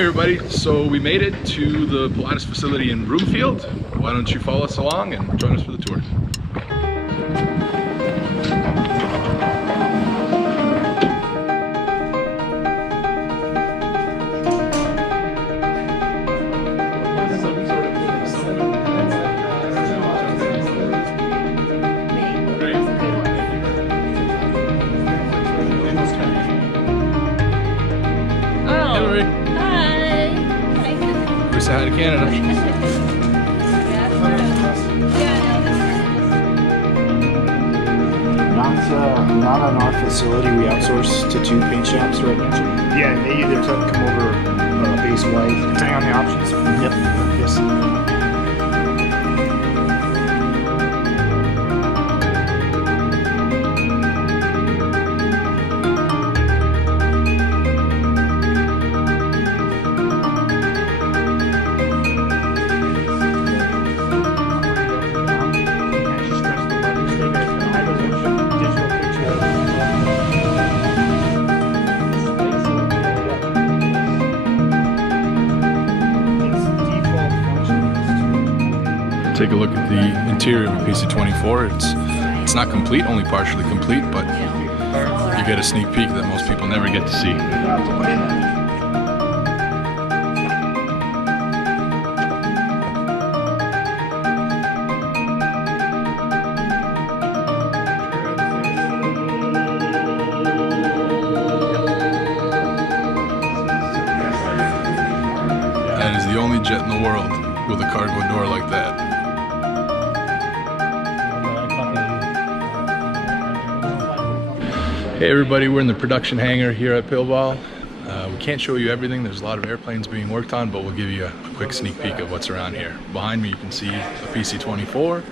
everybody, so we made it to the Pilatus facility in Broomfield. Why don't you follow us along and join us for the tour. Say hi to Canada. Not on our facility. We outsource to 2 paint shops right now. Yeah, they either come over base white, depending on the options. Yep. Yes. Take a look at the interior of a PC-24. It's not complete, only partially complete, but you get a sneak peek that most people never get to see. That is the only jet in the world with a cargo door like that. Hey everybody, we're in the production hangar here at Pilball. We can't show you everything. There's a lot of airplanes being worked on, but we'll give you a quick sneak peek of what's around here. Behind me you can see a PC-24,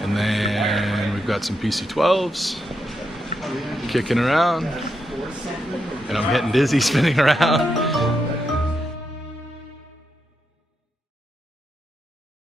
and then we've got some PC-12s kicking around, and I'm getting dizzy spinning around.